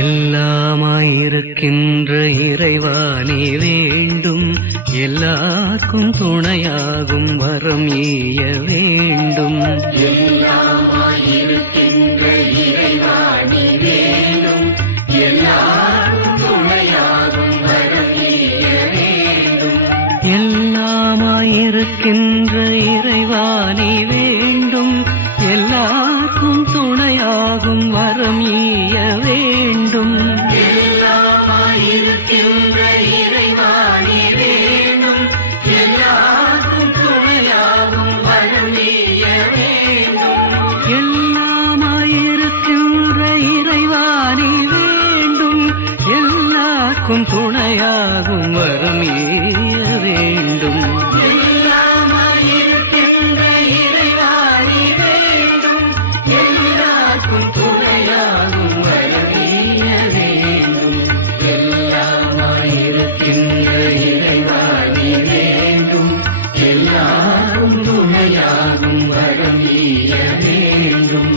எல்லாமாயிருக்கின்ற இறைவா நீ வேண்டும், எல்லாருக்கும் துணையாகும் வரம் ஈய வேண்டும். எல்லாமாயிருக்கின்ற இறைவா நீ வேண்டும், எல்லாருக்கும் துணையாகும் வரம் ஈய வேண்டும். எல்லாமாயிருக்கின்ற இறைவா நீ வேண்டும், எல்லாருக்கும் துணையாகும் வரம் ஈய வேண்டும். எல்லாமாயிருக்கின்ற இறைவா நீ வேண்டும், எல்லாருக்கும் துணையாகும் வரம் ஈய வேண்டும். எல்லாமாயிருக்கின்ற இறைவா நீ வேண்டும், எல்லாருக்கும் துணையாகும் வரம் ஈய வேண்டும். எல்லாமாயிருக்கின்ற இறைவா நீ வேண்டும், எல்லாருக்கும் துணையாகும் வரம் ஈய வேண்டும். எல்லாமாயிருக்கின்ற இறைவா நீ வேண்டும், எல்லாரும் துணையாகும் வரம் ஈய வேண்டும்.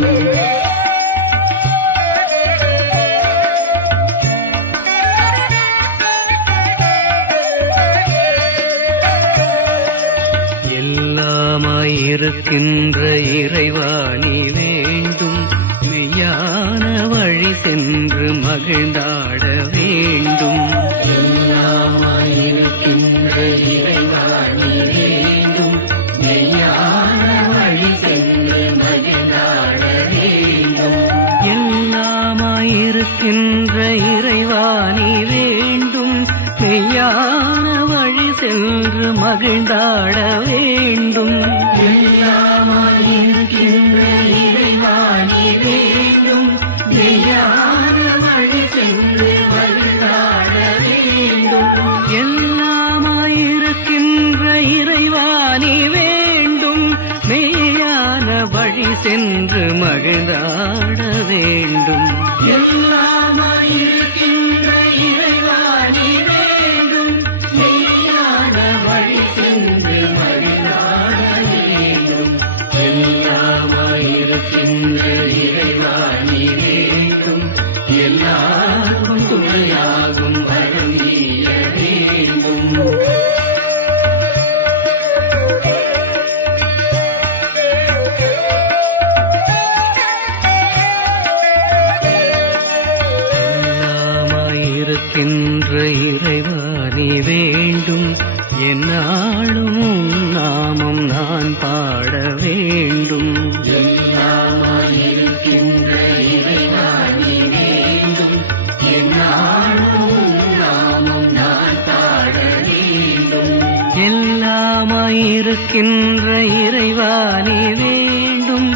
எல்லாமாயிருக்கின்ற இறைவா நீ வேண்டும், மெய்யான வழி சென்று மகிழ்ந்தாட வேண்டும். எல்லாமாயிருக்கின்ற இறைவா நீ வேண்டும், மெய்யான வழி சென்று மகிழ்ந்தாட வேண்டும். எல்லாமாயிருக்கின்ற இறைவா நீ வேண்டும், மெய்யான வழி சென்று மகிழ்ந்தாட வேண்டும். எல்லாமாயிருக்கின்ற இறைவா நீ வேண்டும், மெய்யான வழி சென்று மகிழ்ந்தாட வேண்டும். எல்லாமாயிருக்கின்ற இறைவா நீ வேண்டும், மெய்யான வழி சென்று மகிழ்ந்தாட வேண்டும். எல்லாமாயிருக்கின்ற இறைவா நீ வேண்டும், மெய்யான வழி சென்று மகிழ்ந்தாட வேண்டும். எல்லாமாயிருக்கின்ற இறைவா நீ வேண்டும், எல்லாருக்கும் துணையாகும் வரம் ஈய வேண்டும். எல்லாமாயிருக்கின்ற இறைவா நீ வேண்டும், என்னாலும் உன் நாமம் நான் பாட வேண்டும். எல்லாமாயிருக்கின்ற இறைவா நீ வேண்டும், என்னாலும் உன் நாமம் நான் பாட வேண்டும். எல்லாமாயிருக்கின்ற இறைவா நீ வேண்டும்,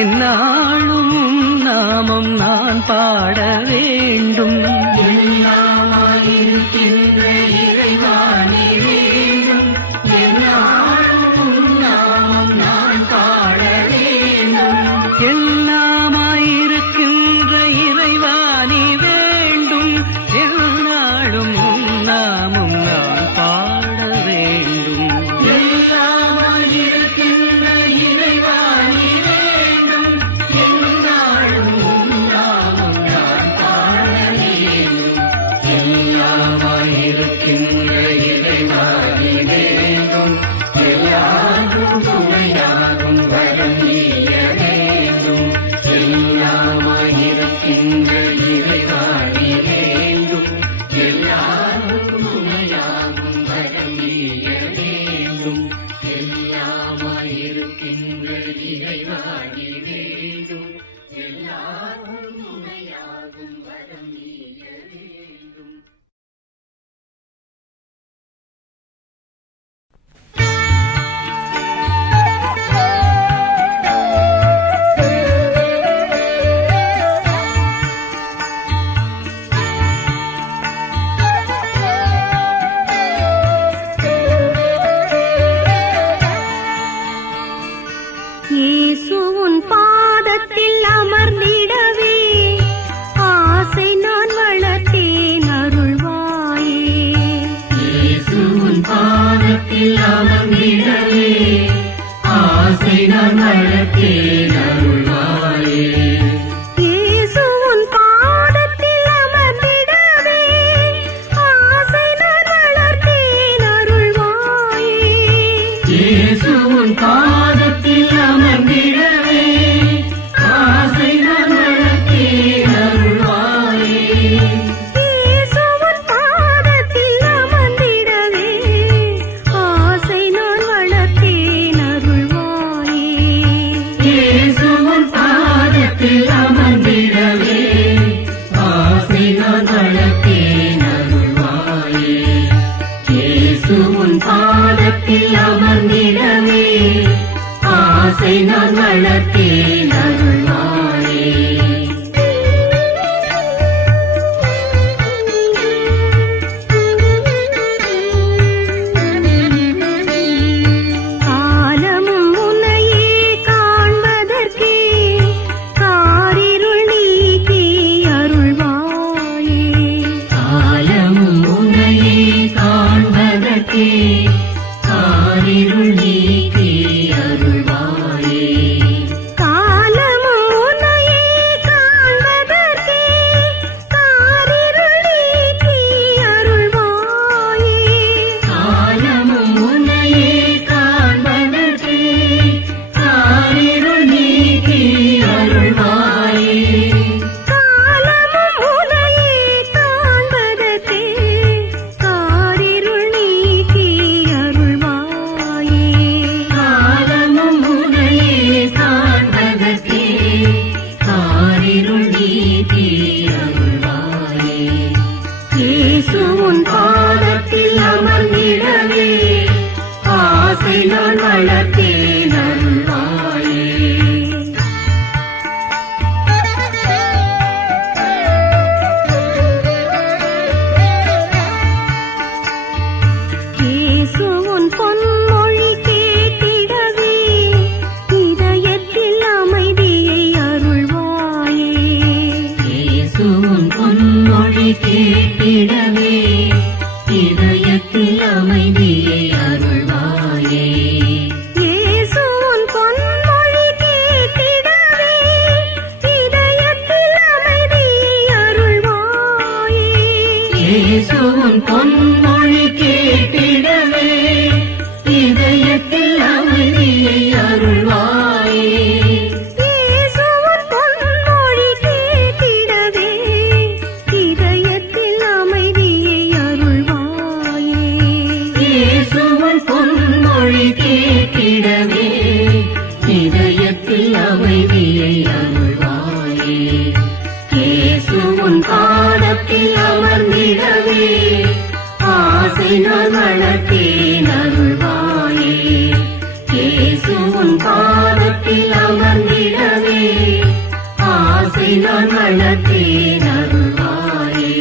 என்னாலும் உன் நாமம் நான் பாட வேண்டும். எல்லாமாயிருக்கின்ற இறைவா நீ வேண்டும், என்னாலும் உன் நாமம் நான் பாட வேண்டும். எல்லாமாயிருக்கின்ற இறைவா நீ வேண்டும், என்னாலும் உன் நாமம் நான் பாட வேண்டும். எல்லாமாயிருக்கின்ற இறைவா நீ வேண்டும், என்னாலும் உன் நாமம் நான் பாட வேண்டும். எல்லாமாயிருக்கின்ற இறைவா நீ வேண்டும், எல்லாரும் துணையாகும் வரம் ஈய வேண்டும். எல்லாமாயிருக்கின்ற இறைவா நீ வேண்டும், எல்லாரும் துணையாகும் வரம் ஈய வேண்டும். எல்லாமாயிருக்கின்ற இறைவா நீ வேண்டும், எல்லாரும் துணையாகும் வரம் ஈய வேண்டும். இயேசு உன் பாதத்தில் அமர்ந்திடவே ஆசை நான் வளர்த்தேன் அருள்வாயே. இயேசு உன் பாதத்தில் அமர்ந்திடவே ஆசை நான் வளர்த்தேன் அருள்வாயே. இயேசு உன் பாதத்தில் வளர்த்தேன் அருள்வாயே. காலமும் உன்னையே காண்பதற்கே காரிருள் நீக்கி அருள்வாயே. காலமும் உன்னையே காண்பதற்கே காரிருள் நீக்கி அருள்வாயே. காலமும் உன்னையே காண்பதற்கே காரிருள் நீக்கி அருள்வாயே. காலமும் உன்னையே காண்பதற்கே காரிருள் நீக்கி அருள்வாயே. காலமும் உன்னையே காண்பதற்கே காரிருள் நீக்கி அருள்வாயே. காலமும் உன்னையே காண்பதற்கே காரிருள் நீக்கி அருள்வாயே. இயேசு உன் பாதத்தில் அமர்ந்திடவே ஆசை நான் வளர்த்தேன் அருள்வாயே. இயேசு உன் பொன்மொழி கேட்டிடவே இதயத்தில் அமைதியை அருள்வாயே. இயேசுவின் பொன்மொழி கேட்டிடவே இதயத்தில் அமைதியை அருள்வாயே. இயேசு உன் பொன்மொழி கேட்டிடவே இதயத்தில் அமைதியை அருள்வாயே. இயேசுவின் பொன்மொழி கேட்டிடவே இதயத்தில் அமைதியை அருள்வாயே. இயேசு உன் பொன்மொழி கேட்டிடவே இதயத்தில் அமைதியை அருள்வாயே. இயேசுவின் பொன்மொழி கேட்டிடவே இதயத்தில் அமைதியை அருள்வாயே. இயேசுவின் பாதத்தில் அமர்ந்திடவே ஆசை நான் வளர்த்தேன் அருள்வாயே. இயேசுவின் பாதத்தில் அமர்ந்திடவே ஆசை நான் வளர்த்தேன் அருள்வாயே.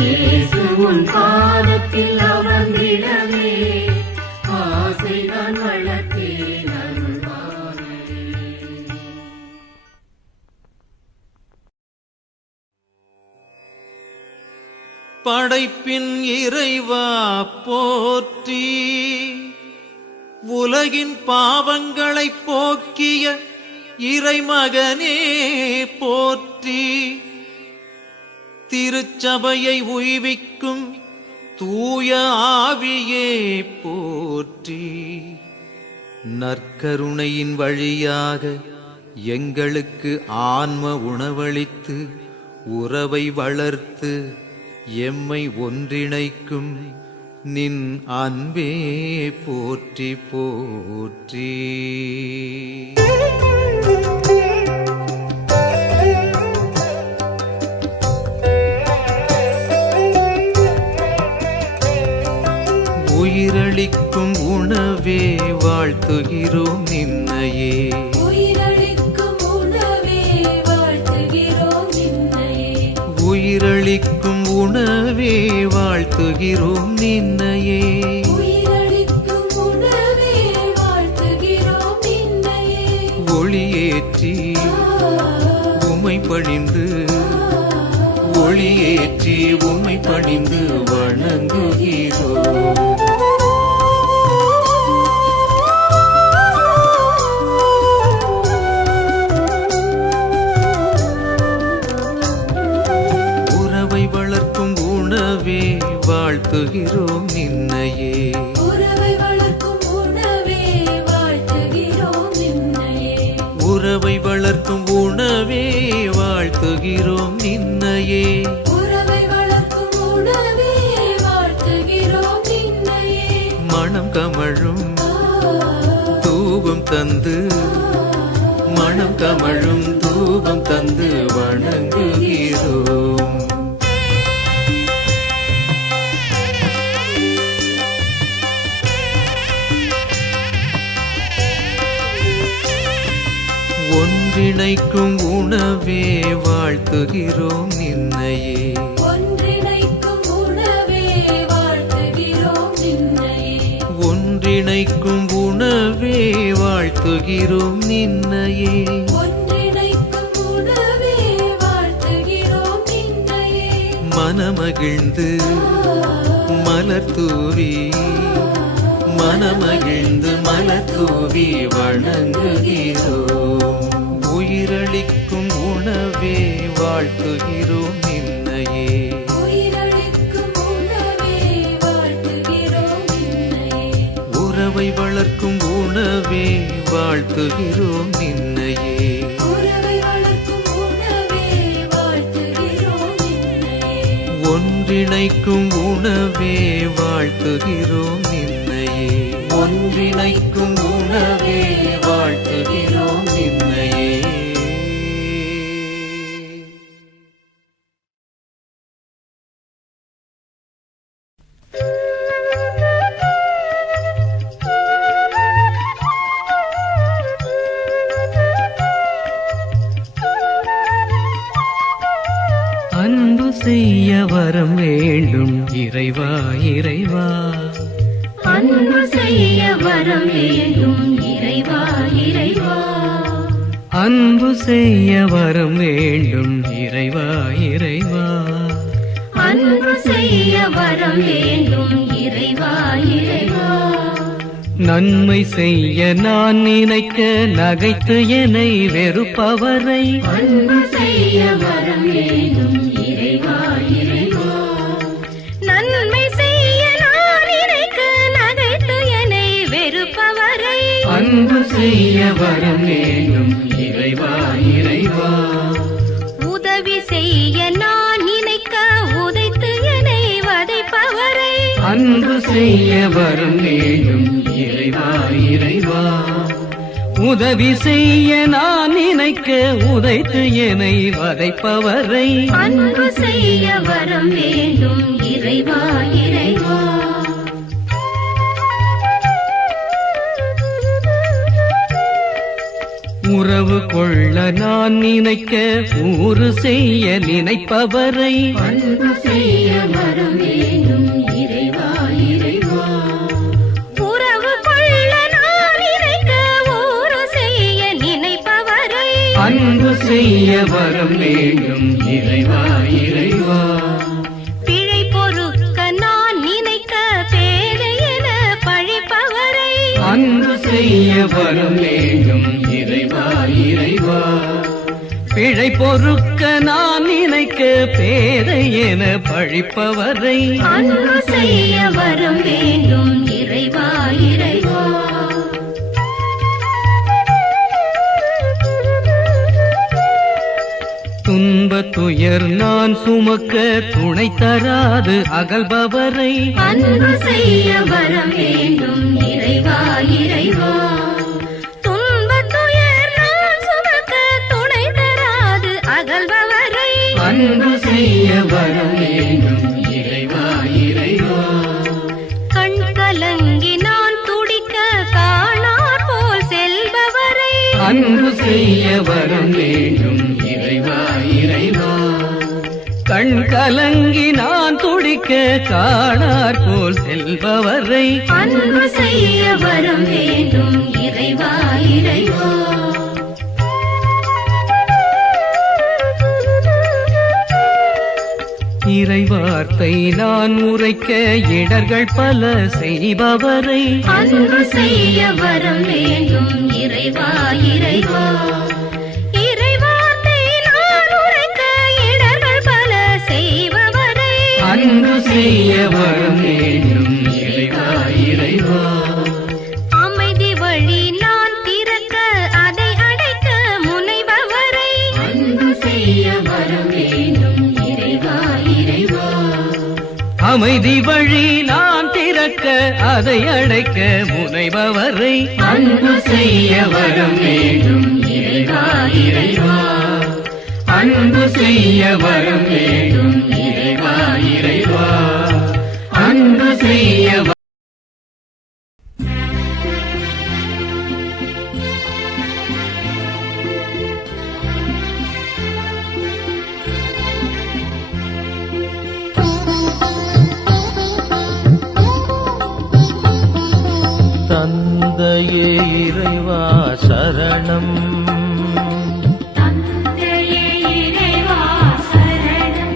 இயேசுவின் பாதத்தில் அமர்ந்திடவே ஆசை நான் வளர்த்தேன் அருள்வாயே. படைப்பின் இறைவா போற்றி, உலகின் பாவங்களைப் போக்கிய இறைமகனே போற்றி, திருச்சபையை உய்விக்கும் தூய ஆவியே போற்றி, நற்கருணையின் வழியாக எங்களுக்கு ஆன்ம உணவளித்து உறவை வளர்த்து எம்மை ஒன்றிணைக்கும் நின் அன்பே போற்றி போற்றி. உயிரளிக்கும் உணவே வாழ்த்துகிறோம் நின்னையே. உயிரளிக்கும் உணவே வாழ்த்துகிறோம் நின்னையே. உயிரளிக்கும் உணவே வாழ்த்துகிறோம் நின்னையே. உயிரளிக்கும் உணவே வாழ்த்துகிறோம் நின்னையே. ஒளியேற்றி உமை பணிந்து, ஒளியேற்றி உமை பணிந்து வணங்குகிறோம். உறவை வளர்க்கும் உணவே வாழ்த்துகிறோம் நின்னையே. உறவை வளர்க்கும் உணவே வாழ்த்துகிறோம் நின்னையே. உறவை வளர்க்கும் உணவே வாழ்த்துகிறோம் நின்னையே. உறவை வளர்க்கும் உணவே வாழ்த்துகிறோம் நின்னையே. மனம் கமழும் தூபம் தந்து, மனம் கமழும் தூபம் தந்து வணங்குகிறோம். ஒன்றிணைக்கும் உணவே வாழ்த்துகிறோம் நின்னையே. ஒன்றிணைக்கும் உணவே வாழ்த்துகிறோம் நின்னையே. ஒன்றிணைக்கும் உணவே வாழ்த்துகிறோம் நின்னையே. ஒன்றிணைக்கும் உணவே வாழ்த்துகிறோம் நின்னையே. மனமகிழ்ந்து மலர் தூவி மனமகிழ்ந்து மலர் தூவி வணங்குகிறோம். உயிரளிக்கும் உணவே வாழ்த்துகிறோம் நின்னையே. உயிரளிக்கும் உணவே வாழ்த்துகிறோம் நின்னையே. உறவை வளர்க்கும் உணவே வாழ்த்துகிறோம் நின்னையே. உறவை வளர்க்கும் உணவே வாழ்த்துகிறோம் நின்னையே. ஒன்றிணைக்கும் உணவே வாழ்த்துகிறோம் நின்னையே. ஒன்றிணைக்கும் உணவே வாழ்த்துகிறோம் நின்னையே. அன்பு செய்ய வரம் வேண்டும் இறைவா இறைவா. அன்பு செய்ய வரம் வேண்டும் இறைவா இறைவா. அன்பு செய்ய வரம் வேண்டும் இறைவா இறைவா. அன்பு செய்ய வரம் வேண்டும் இறைவா இறைவா. நன்மை செய்ய நான் நினைக்க நகைத்து என்னை வெறுப்பவரை அன்பு செய்ய வரம் வேண்டும் இறைவா இறைவா. நன்மை செய்ய நான் நினைக்க நகைத்து என்னை வெறுப்பவரை அன்பு செய்ய வரம் வேண்டும் இறைவா இறைவா. உதவி செய்ய நான் நினைக்க உதைத்து என்னை வதைப்பவரை அன்பு செய்ய வரம் வேண்டும் இறைவா இறைவா. உதவி செய்ய நான் நினைக்க உதைத்து என்னை வதைப்பவரை அன்பு செய்ய வரம் வேண்டும் இறைவா இறைவா. உறவு கொள்ள நான் நினைக்க ஊறு செய்ய நினைப்பவரை அன்பு செய்ய வரம் வேண்டும் இறைவா இறைவா. உறவு கொள்ள நான் நினைக்க ஊறு செய்ய நினைப்பவரை அன்பு செய்ய வரம் வேண்டும் இறைவா இறைவா. பிழை பொறுக்க நான் நினைக்க பேதை என பழிப்பவரை அன்பு செய்ய வரம் வேண்டும் இறைவா இறைவா. பிழை பொறுக்க நான் நினைக்க பேதை என பழிப்பவரை அன்பு செய்ய வரம் வேண்டும் இறைவா இறைவா. துன்ப துயர் நான் சுமக்க துணை தராது அகல்பவரை அன்பு செய்ய வரம் வேண்டும் இறைவா இறைவா. துன்பத் துயர் நான் சுமக்க துணை தராது அகல்பவரை அன்பு செய்ய வரம் வேண்டும் இறைவா இறைவா. கண் கலங்கி நான் துடிக்க காணார் போல் செல்பவரை அன்பு செய்ய வரம் வேண்டும் இறைவா இறைவா. கண் கலங்கி நான் துடிக்க காணார் போல் செல்பவரை அன்பு செய்ய வரம் வேண்டும் இறைவா இறைவா. இறைவார்த்தை நான் உரைக்க இடர்கள் பல செய்பவரை அன்பு செய்ய வரம் வேண்டும் இறைவா இறைவா. இறைவார்த்தை நான் உரைக்க இடர்கள் பல செய்பவரை அன்பு செய்ய வரம் வேண்டும் இறைவா இறைவா. அமைதி வழி நான் திறக்க அதை அடைக்க முனைபவரை அன்பு செய்ய வரம் வேண்டும் இறைவா இறைவா. அமைதி வழி நான் திறக்க அதை அடைக்க முனைபவரை அன்பு செய்ய வரம் வேண்டும் இறைவா இறைவா. அன்பு செய்ய வரம் வேண்டும் இறைவா இறைவா. அன்பு செய்ய தந்தையே இறைவா சரணம் தந்தையே இறைவா சரணம்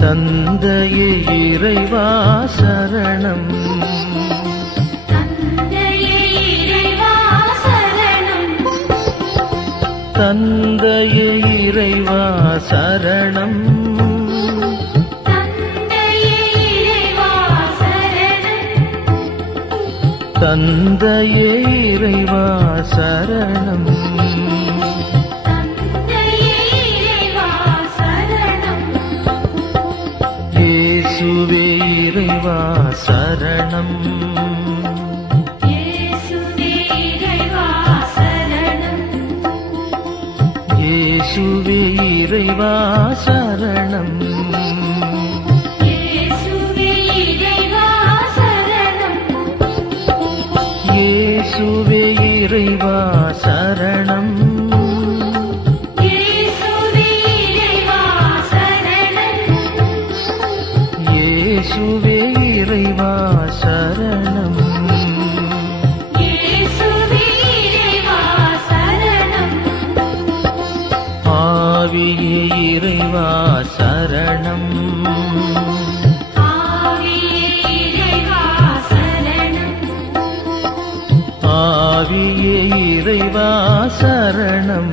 தந்தையே இறைவா சரணம் தந்தையே இறைவா சரணம் தந்தையே இறைவா சரணம் தந்தையே இறைவா சரணம் தந்தையே இறைவா சரணம் தந்தையே இறைவா சரணம் இயேசுவே இறைவா சரணம் இயேசுவே இறைவா சரணம் இயேசுவே இறைவா சரணம் இயேசுவே இறைவா சரணம் இயேசுவே இறைவா சரணம் ஆவியே இறைவா சரணம் ஆவியே இறைவா சரணம் ஆவியே இறைவா சரணம்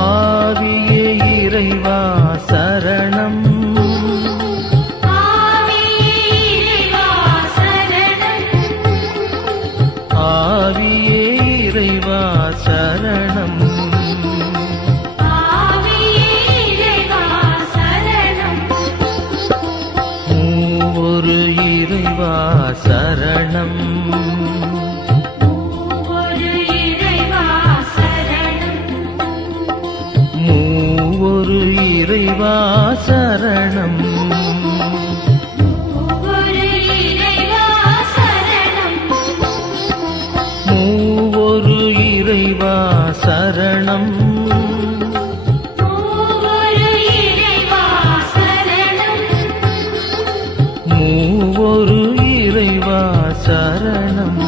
ஆவியே இறைவா சரணம் ஆவியே இறைவா சரணம் ஆவியே இறைவா சரணம் மூவொரு இறைவா சரணம் மூவொரு இறைவா சரணம் மூவொரு இறைவா சரணம் மூவொரு இறைவா சரணம் மூவொரு இறைவா சரணம்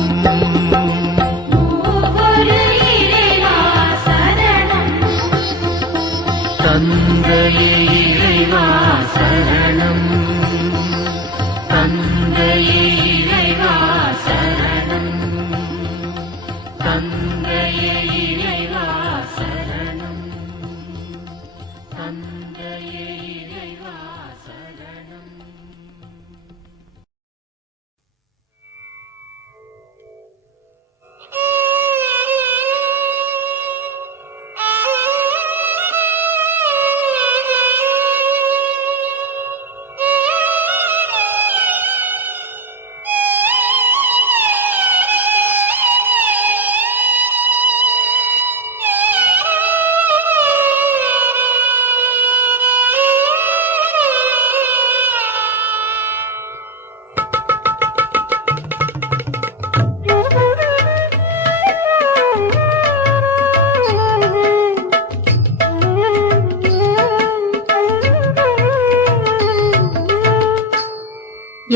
மூவொரு இறைவா சரணம் தந்தையே இறைவா சரணம் தந்தையே இறைவா சரணம் தந்தையே இறைவா சரணம் தந்தையே இறைவா சரணம்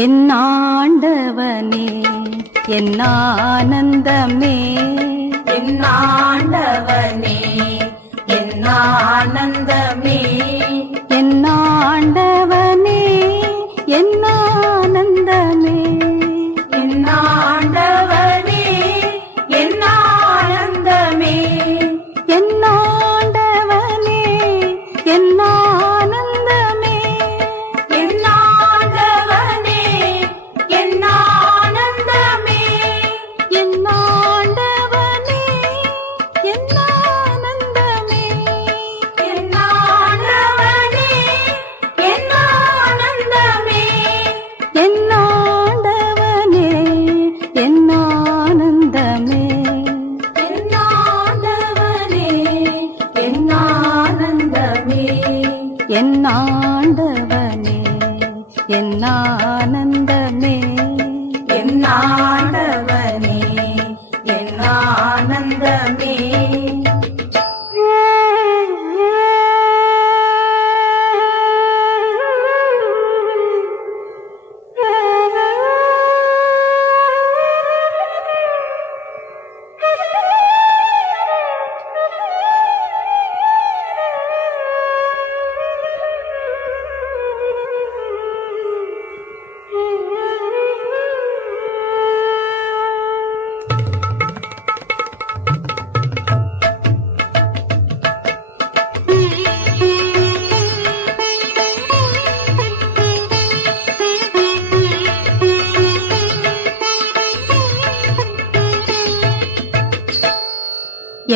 என் ஆண்டவனே என் ஆனந்தமே என் ஆண்டவனே என் ஆனந்தமே என் ஆண்டவனே என் ஆனந்தமே என் ஆண்டவனே என் ஆனந்தமே என் ஆண்டவனே என் ஆனந்தமே என் ஆண்டவனே என் ஆனந்தமே என் ஆண்டவனே என் ஆனந்தமே என் ஆண்டவனே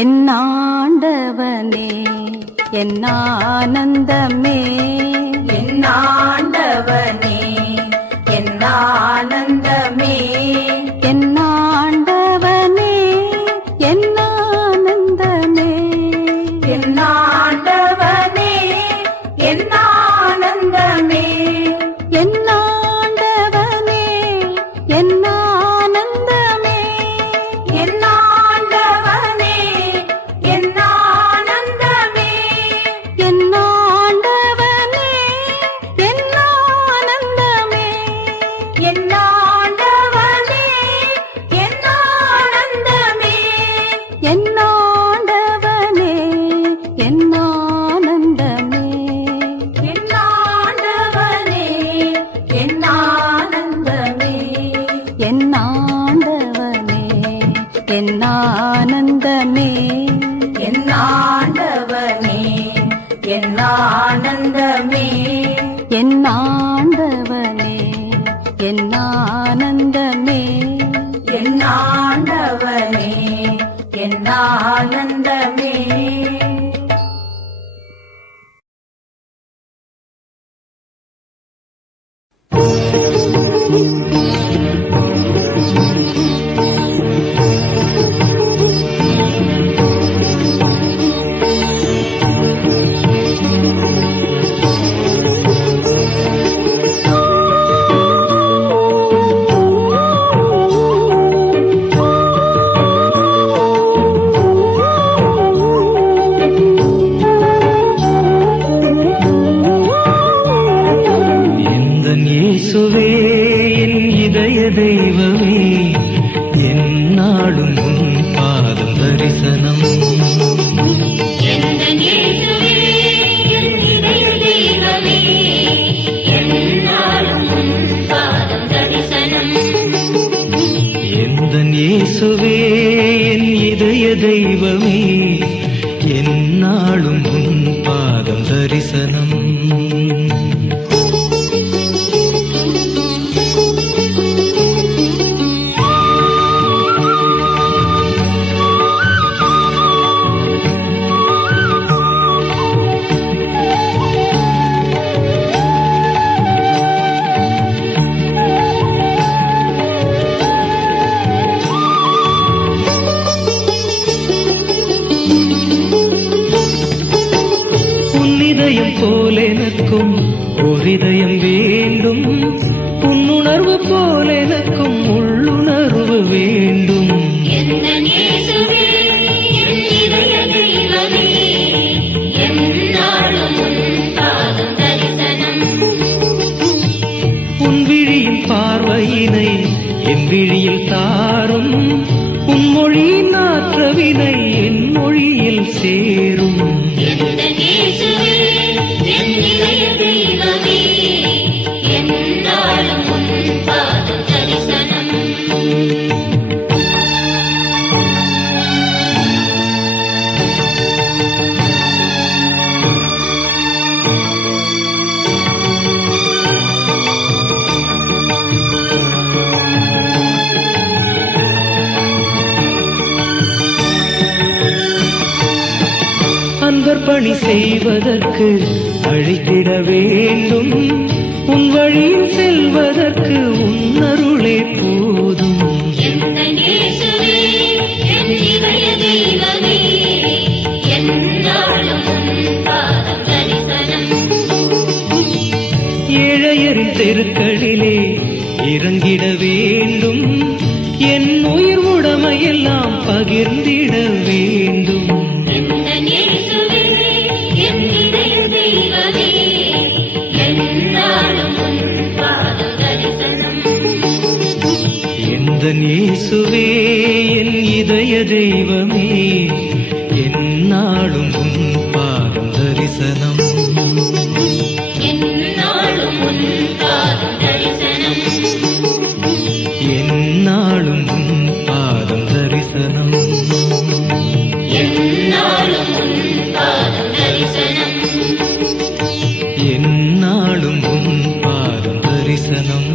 என் ஆண்டவனே என் ஆனந்தமே என் ஆண்டவனே என் ஆனந்தமே என் ஆண்டவனே என் ஆனந்தமே என் ஆண்டவனே என் ஆனந்தமே என் ஆண்டவனே என் ஆனந்தமே என் ஆண்டவனே என் ஆனந்தமே என் ஆண்டவனே என் ஆனந்தமே என் ஆண்டவனே என் ஆனந்தமே என் ஆண்டவனே என் ஆனந்தமே என் ஆண்டவனே என் ஆனந்தமே என் ஆண்டவனே என் ஆனந்தமே என் ஆண்டவனே என் ஆனந்தமே என் ஆண்டவனே என் ஆனந்தமே என் ஆண்டவனே என் ஆனந்தமே எந்தன் இயேசுவே என் இதய தெய்வமே என்னாலும் உன் பாதம் தரிசனம் எந்தன் இயேசுவே என் இதய தெய்வமே என்னாலும் உன் பாதம் தரிசனம் உன்னிதயம் போல எனக்கும் ஒரு இதயம் வேண்டும் உன்னுணர்வு போல எனக்கும் உள்ளுணர்வு வேண்டும் உன் விழியின் பார்வையினை என் விழியில் தாரும் உன் மொழியின் ஆற்றவினை என் மொழியில் சேரும் அன்பர் பணி செய்வதற்கு அழைத்திட வேண்டும் உன் வழியில் செல்வதற்கு உன் அருளே போதும் ஏழையரின் தெருக்களிலே இறங்கிட வேண்டும் என் உயிர் உடமையெல்லாம் பகிர்ந்திட வேண்டும் எந்தன் இயேசுவே என் இதய தெய்வமே என்னாலும் உன் பாதம் தரிசனம் என்னாலும் உன் பாதம் தரிசனம் என்னாலும் உன் பாதம் தரிசனம்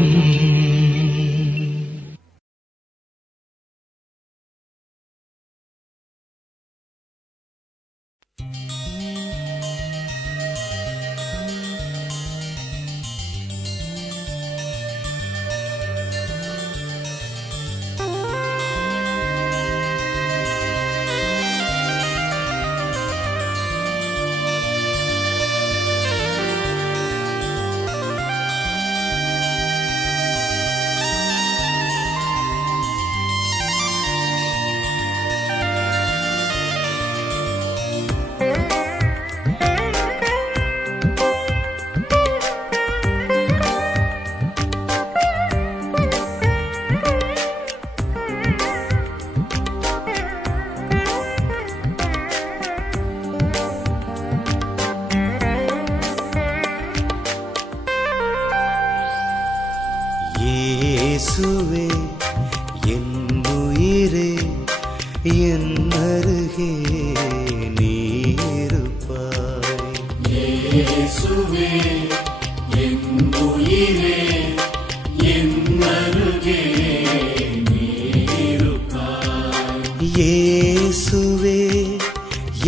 இயேசுவே என் உயிரே என் அருகே நீ இருப்பாய். இயேசுவே என் உயிரே என் அருகே நீ இருப்பாய். இயேசுவே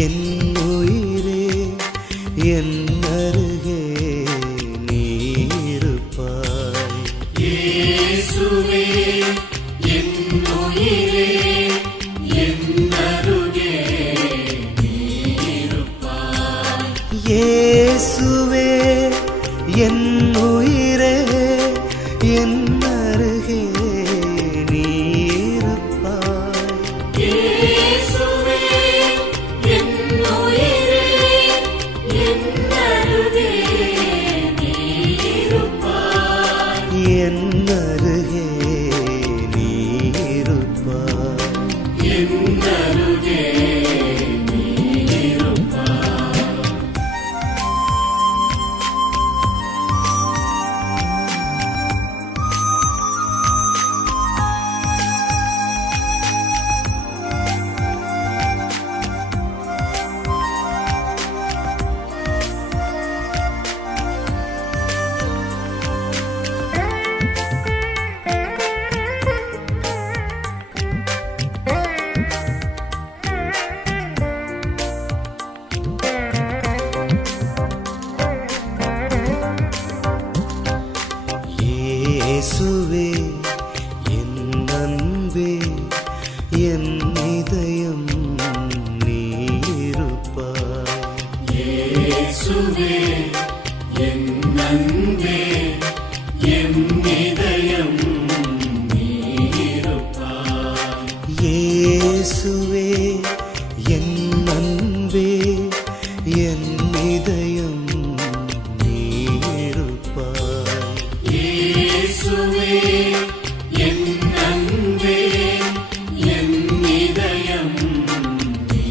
என் உயிரே என் அருகே நீ இருப்பாய். இயேசுவே என் உயிரே என் அருகே நீ இருப்பாய். இயேசுவே என் உயிரே என் அருகே நீ இருப்பாய். இயேசுவே என் உயிரே என் அருகே நீ இருப்பாய். என் அருகே நீ இருப்பாய். என் அருகே நீ இருப்பாய். இயேசுவே என் அன்பே என் இதயம் நீ இருப்பாய். இயேசுவே என் அன்பே என் இதயம் நீ இருப்பாய். இயேசுவே என் அன்பே என் இதயம் நீ இருப்பாய். இயேசுவே என் அன்பே என் இதயம் நீ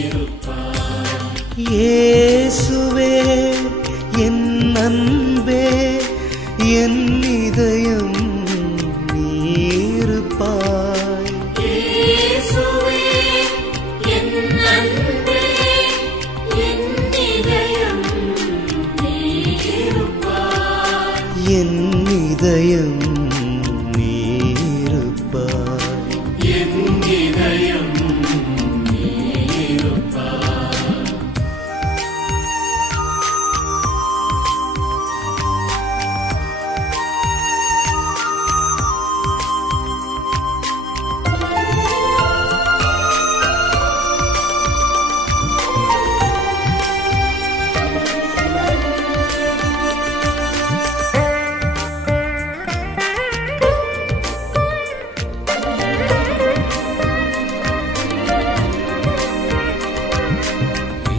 இருப்பாய். இயேசுவே என் அன்பே என் இதயம் நீ இருப்பாய். இயேசுவே என் அன்பே என் இதயம் நீ இருப்பாய். என் இதயம் நீ இருப்பாய். என் இதயம் நீ இருப்பாய்.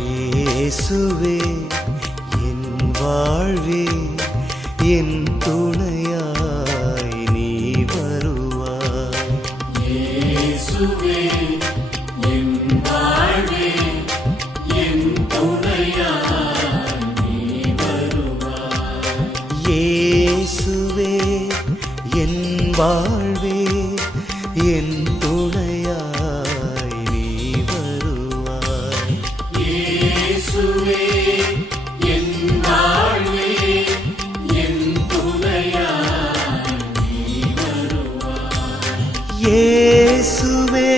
இயேசுவே என் வாழ்வே என் துணையாய் நீ வருவாய். இயேசுவே என் வாழ்வே என் துணையாய் நீ வருவாய். இயேசுவே என் வாழ்வே என் துணையாய் நீ வருவாய். இயேசுவே என் வாழ்வே என் துணையாய் நீ வருவாய். இயேசுவே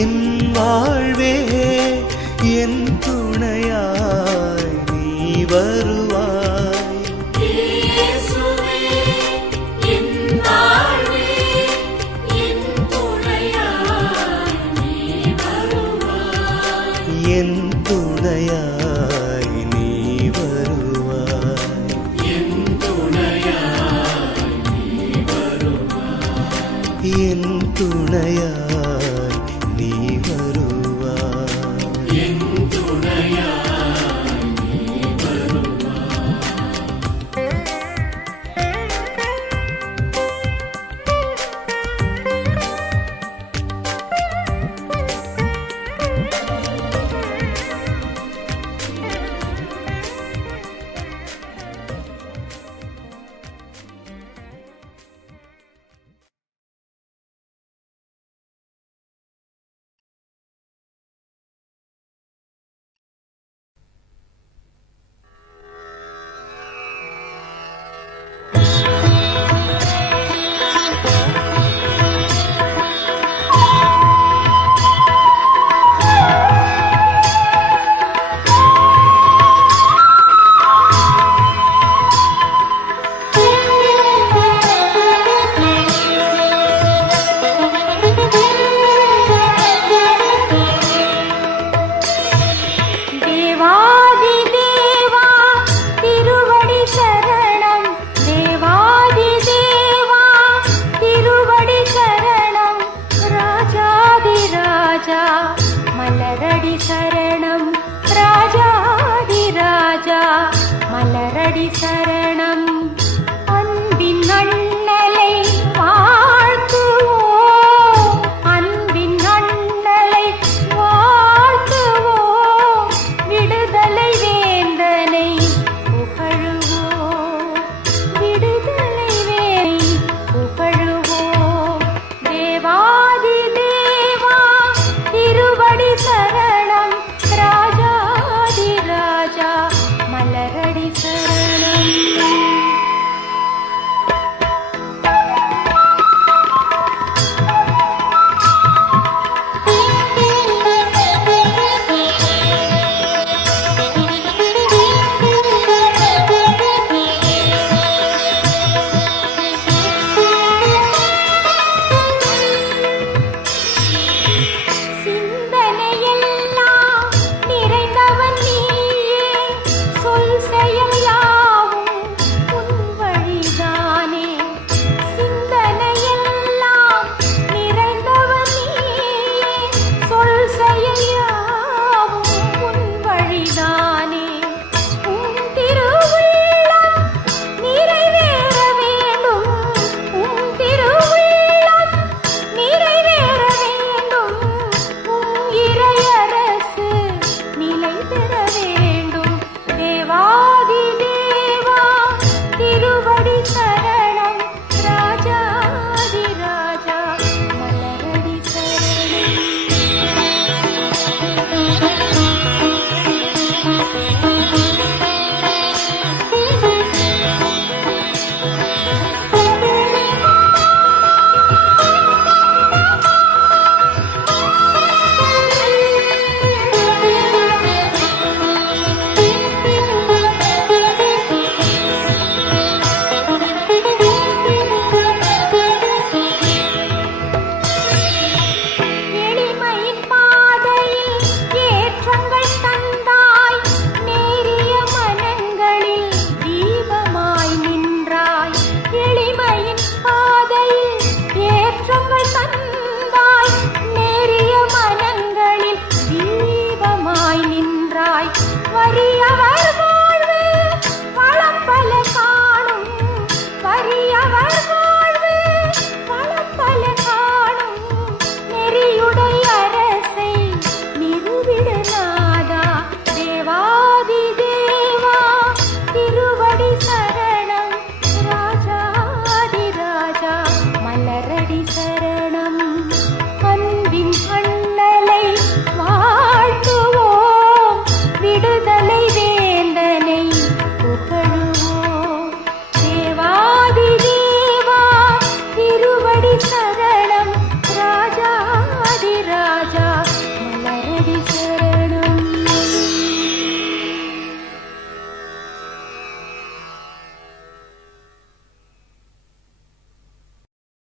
என் வாழ்வே என் துணையாய் நீ வருவாய். இயேசுவே என் வாழ்வே என் துணையாய் நீ வருவாய். என் துணையாய் நீ வருவாய். என் துணையாய் நீ வருவாய். என் துணையாய்